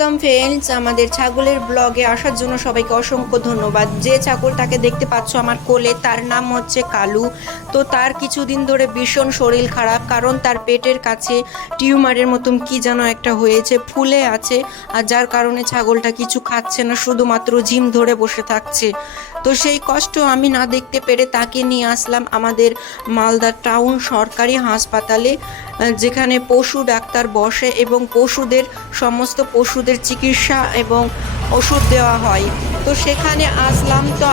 Welcome friends, আমাদের ছাগলের ব্লগে আসার জন্য সবাইকে অসংখ্য ধন্যবাদ। যে ছাগলটাকে দেখতে পাচ্ছ আমার কোলে, তার নাম হচ্ছে কালু। তো তার কিছুদিন ধরে ভীষণ শরীর খারাপ, কারণ তার পেটের কাছে টিউমারের মতন কি যেন একটা হয়েছে, ফুলে আছে। আর যার কারণে ছাগলটা কিছু খাচ্ছে না, শুধুমাত্র ঝিম ধরে বসে থাকছে। তো সেই কষ্ট আমি না দেখতে পেরে তাকে নিয়ে আসলাম আমাদের মালদা টাউন সরকারি হাসপাতালে, যেখানে পশু ডাক্তার বসে এবং সমস্ত পশুদের চিকিৎসা এবং ওষুধ দেওয়া হয়। তো সেখানে আসলাম। তো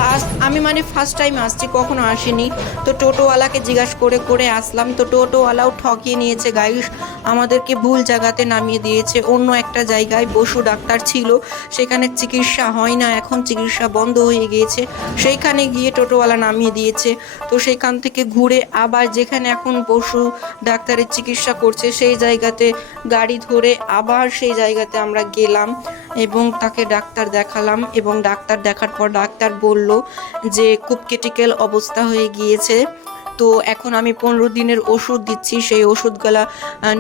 আমি ফার্স্ট টাইম আসছি, কখনো আসিনি। তো টোটোওয়ালাকে জিজ্ঞাসা করে করে আসলাম। তো টোটোওয়ালাও ঠকিয়ে নিয়েছে গাইস, আমাদেরকে ভুল জায়গাতে নামিয়ে দিয়েছে। অন্য একটা জায়গায় পশু ডাক্তার ছিল, সেখানে চিকিৎসা হয় না, এখন চিকিৎসা বন্ধ হয়ে গিয়েছে। সেইখানে গিয়ে টোটোওয়ালা নামিয়ে দিয়েছে। তো সেখান থেকে ঘুরে আবার যেখানে এখন পশু ডাক্তারের চিকিৎসা করছে সেই জায়গাতে গাড়ি ধরে আবার সেই জায়গাতে আমরা গেলাম এবং তাকে ডাক্তার দেখালাম। এবং ডাক্তার দেখার পর ডাক্তার বলল যে খুব ক্রিটিক্যাল অবস্থা হয়ে গিয়েছে। তো এখন আমি 15 দিনের ওষুধ দিচ্ছি, সেই ওষুধগুলা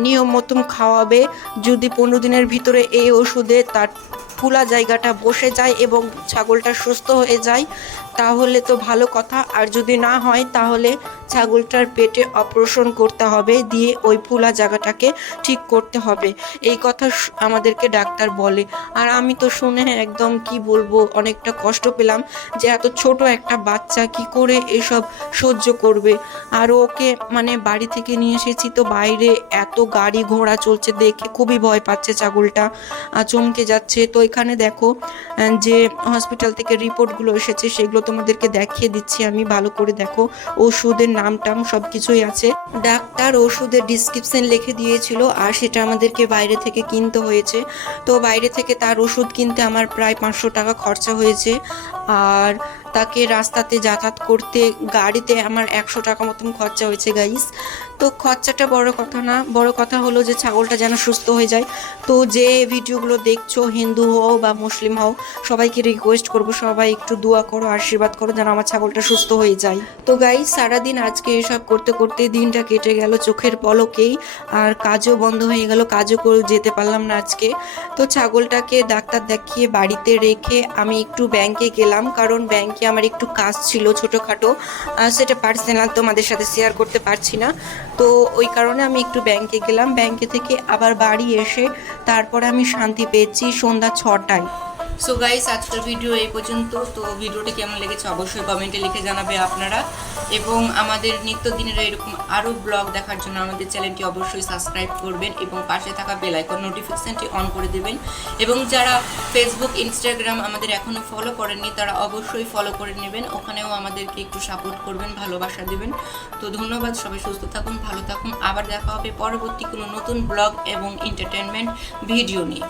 নিয়ম মতন খাওয়াবে। যদি 15 দিনের ভিতরে এই ওষুধে তার ফুলা জায়গাটা বসে যায় এবং ছাগলটা সুস্থ হয়ে যায় তাহলে তো ভালো কথা, আর যদি না হয় তাহলে ছাগলটার পেটে অপারেশন করতে হবে, দিয়ে ওই ফুলা জায়গাটাকে ঠিক করতে হবে। এই কথা আমাদেরকে ডাক্তার বলে। আর আমি তো শুনে একদম কি বলবো, অনেকটা কষ্ট পেলাম যে এত ছোট একটা বাচ্চা কি করে এসব সহ্য করবে। আর ওকে বাড়ি থেকে নিয়ে এসেছি, তো বাইরে এত গাড়ি ঘোড়া চলছে দেখে খুবই ভয় পাচ্ছে ছাগলটা, চমকে যাচ্ছে। তো এখানে দেখো যে হসপিটাল থেকে রিপোর্টগুলো এসেছে, সেগুলো তোমাদেরকে দেখিয়ে দিচ্ছি আমি, ভালো করে দেখো। ওষুধের নাম টাম সব কিছুই আছে। ডাক্তার ওষুধের ডিসক্রিপশন লিখে দিয়েছিল, আর সেটা আমাদেরকে বাইরে থেকে কিনতে হয়েছে। তো বাইরে থেকে তার ওষুধ কিনতে আমার প্রায় 500 টাকা খরচা হয়েছে। আর তাকে রাস্তাতে যাতায়াত করতে গাড়িতে আমার 100 টাকা মতন খরচা হয়েছে গাইস। তো খরচাটা বড় কথা না, বড় কথা হলো যে ছাগলটা যেন সুস্থ হয়ে যায়। তো যে ভিডিওগুলো দেখছো, হিন্দু হও বা মুসলিম হও, সবাইকে রিকোয়েস্ট করবো সবাই একটু দোয়া করো, আশীর্বাদ করো যেন আমার ছাগলটা সুস্থ হয়ে যায়। তো গাইস, সারাদিন আজকে এসব করতে করতে দিনটা কেটে গেল চোখের পলকেই। আর কাজও বন্ধ হয়ে গেল, কাজও করে যেতে পারলাম না আজকে। তো ছাগলটাকে ডাক্তার দেখিয়ে বাড়িতে রেখে আমি একটু ব্যাংকে গেলাম, কারণ ব্যাংকে আমার একটু কাজ ছিল ছোটোখাটো, সেটা পার্সোনাল তোমাদের সাথে শেয়ার করতে পারছি না। তো ওই কারণে আমি একটু ব্যাংকে গেলাম। ব্যাংকে থেকে আবার বাড়ি এসে তারপরে আমি শান্তি পেয়েছি সন্ধ্যা 6টায়। সো গাইস, আজকের ভিডিও এই পর্যন্ত। তো ভিডিওটি কেমন লেগেছে অবশ্যই কমেন্টে লিখে জানাবে আপনারা, এবং আমাদের নিত্যদিনের এরকম আরও ব্লগ দেখার জন্য আমাদের চ্যানেলটি অবশ্যই সাবস্ক্রাইব করবেন এবং পাশে থাকা বেল আইকন নোটিফিকেশানটি অন করে দেবেন। এবং যারা ফেসবুক ইনস্টাগ্রাম আমাদের এখনও ফলো করেননি তারা অবশ্যই ফলো করে নেবেন, ওখানেও আমাদেরকে একটু সাপোর্ট করবেন, ভালোবাসা দেবেন। তো ধন্যবাদ, সবাই সুস্থ থাকুন, ভালো থাকুন। আবার দেখা হবে পরবর্তী কোনো নতুন ব্লগ এবং এন্টারটেনমেন্ট ভিডিও নিয়ে।